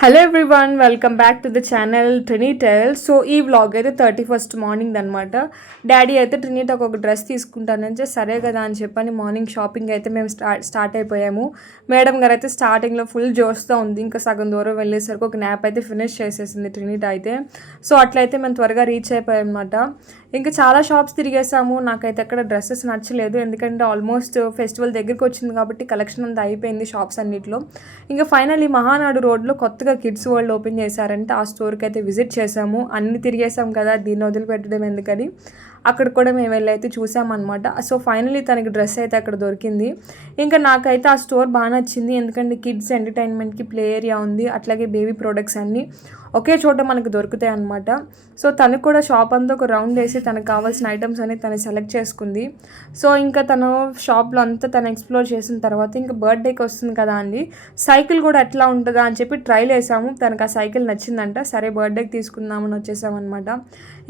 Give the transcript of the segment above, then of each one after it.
Hello everyone, welcome back to the channel ట్రినీ టెల్. So ఈ వ్లాగ్ అయితే 31st మార్నింగ్ అనమాట. డాడీ అయితే ట్రినీటాకి ఒక డ్రెస్ తీసుకుంటానంటే సరే కదా అని చెప్పని మార్నింగ్ షాపింగ్ అయితే మేము స్టార్ట్ అయిపోయాము. మేడం గారు అయితే స్టార్టింగ్లో ఫుల్ జోష్తో ఉంది. ఇంకా సగం దూరం వెళ్ళేసరికి ఒక న్యాప్ అయితే ఫినిష్ చేసేసింది ట్రినీటా అయితే. సో అట్లయితే మేము త్వరగా రీచ్ అయిపోయాం అనమాట. ఇంకా చాలా షాప్స్ తిరిగేసాము. నాకైతే అక్కడ డ్రెస్సెస్ నచ్చలేదు, ఎందుకంటే ఆల్మోస్ట్ ఫెస్టివల్ దగ్గరికి వచ్చింది కాబట్టి కలెక్షన్ అంతా అయిపోయింది షాప్స్ అన్నిట్లో. ఇంకా ఫైనల్లీ మహానాడు రోడ్లో కొత్తగా కిడ్స్ వరల్డ్ ఓపెన్ చేశారంటే ఆ స్టోర్కి అయితే విజిట్ చేసాము. అన్ని తిరిగేసాం కదా, దీన్ని వదిలిపెట్టడం ఎందుకని అక్కడ కూడా మేము వెళ్ళైతే చూసామన్నమాట. సో ఫైనల్లీ తనకి డ్రెస్ అయితే అక్కడ దొరికింది. ఇంకా నాకైతే ఆ స్టోర్ బాగా నచ్చింది, ఎందుకంటే కిడ్స్ ఎంటర్టైన్మెంట్కి ప్లే ఏరియా ఉంది, అట్లాగే బేబీ ప్రొడక్ట్స్ అన్నీ ఒకే చోట మనకు దొరుకుతాయి అన్నమాట. సో తనకు కూడా షాప్ అంతా ఒక రౌండ్ వేసి తనకు కావాల్సిన ఐటమ్స్ అనేది తను సెలెక్ట్ చేసుకుంది. సో ఇంకా తను షాప్లో అంతా తను ఎక్స్ప్లోర్ చేసిన తర్వాత ఇంకా బర్త్డేకి వస్తుంది కదా అండి, సైకిల్ కూడా ఎట్లా ఉంటుందా అని చెప్పి ట్రైల్ వేసాము. తనకు ఆ సైకిల్ నచ్చిందంట, సరే బర్త్డేకి తీసుకుందామని వచ్చేసామన్నమాట.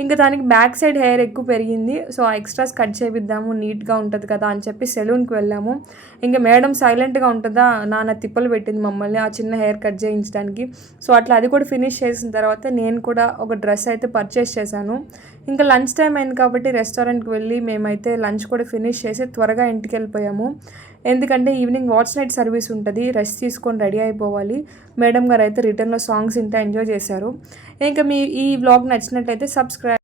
ఇంకా దానికి బ్యాక్ సైడ్ హెయిర్ ఎక్కువ పెరిగింది, సో ఆ ఎక్స్ట్రాస్ కట్ చేపిద్దాము, నీట్గా ఉంటుంది కదా అని చెప్పి సెలూన్కి వెళ్ళాము. ఇంకా మేడం సైలెంట్గా ఉంటుందా, నాన్న తిప్పలు పెట్టింది మమ్మల్ని ఆ చిన్న హెయిర్ కట్ చేయించడానికి. సో అట్లా అది కూడా ఫినిష్ చేసిన తర్వాత నేను కూడా ఒక డ్రెస్ అయితే పర్చేస్ చేశాను. ఇంకా లంచ్ టైం అయింది కాబట్టి రెస్టారెంట్కి వెళ్ళి మేమైతే లంచ్ కూడా ఫినిష్ చేసి త్వరగా ఇంటికి వెళ్ళిపోయాము. ఎందుకంటే ఈవినింగ్ వాచ్ నైట్ సర్వీస్ ఉంటుంది, రెస్ట్ తీసుకొని రెడీ అయిపోవాలి. మేడం గారు అయితే రిటర్న్లో సాంగ్స్ ఇంత ఎంజాయ్ చేశారు. ఇంకా మీ ఈ వ్లాగ్ నచ్చినట్లయితే సబ్స్క్రైబ్.